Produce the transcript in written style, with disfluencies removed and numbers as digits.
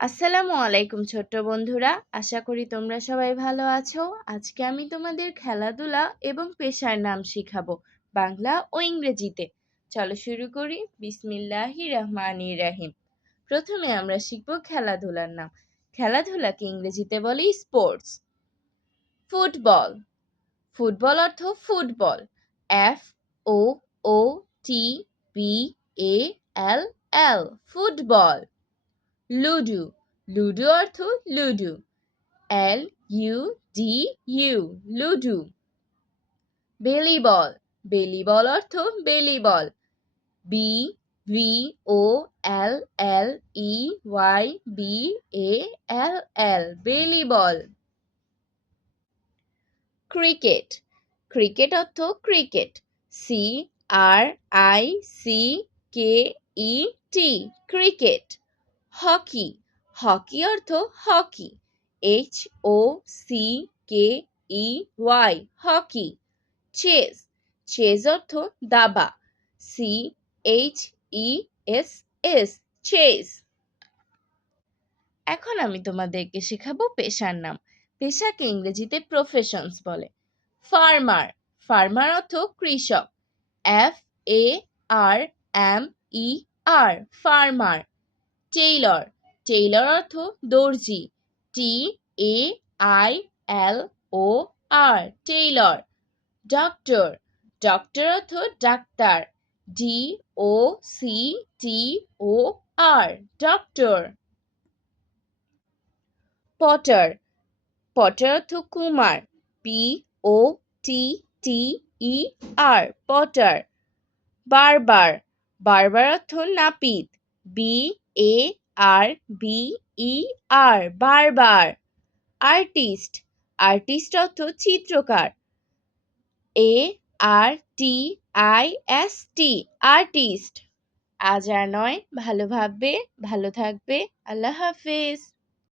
আসসালামু আলাইকুম ছোট্ট বন্ধুরা, আশা করি তোমরা সবাই ভালো আছো। আজকে আমি তোমাদের খেলাধুলা এবং পেশার নাম শিখাবো, বাংলা ও ইংরেজিতে। চলো শুরু করি। বিসমিল্লাহির রহমানির রহিম। প্রথমে আমরা শিখবো খেলাধুলার নাম। খেলাধুলাকে ইংরেজিতে বলি স্পোর্টস। ফুটবল। ফুটবল অর্থ football. FOOTBALL football. Ludo. Ludo অর্থ ludo. LUDU ludo. Volleyball. Volleyball অর্থ volleyball. BVOLLEYBALL volleyball. Cricket. Cricket অর্থ cricket. CRICKET cricket. Hockey. Hockey অর্থ hockey. HOCKEY hockey. Chess. Chess অর্থ দাবা। CHESS chess. এখন আমি তোমাদেরকে শেখাবো পেশার নাম। পেশাকে ইংরেজিতে প্রফেশনস বলে। ফার্মার। ফার্মার অর্থ কৃষক। FARMER farmer. টেইলর। টেইলর অর্থ দর্জি। TAILOR Taylor. ডক্টর। ডক্টর অর্থ doctor. DOCTOR doctor. Potter. Potter অর্থ কুমার। POTTER Potter. বারবার। বারবার অর্থ নাপিত। BARBER বারবার। আর্টিস্ট। আর্টিস্ট অর্থ চিত্রকার। ARTIST artist. আজ আর নয়, ভালো ভাববে, ভালো থাকবে। আল্লাহ হাফেজ।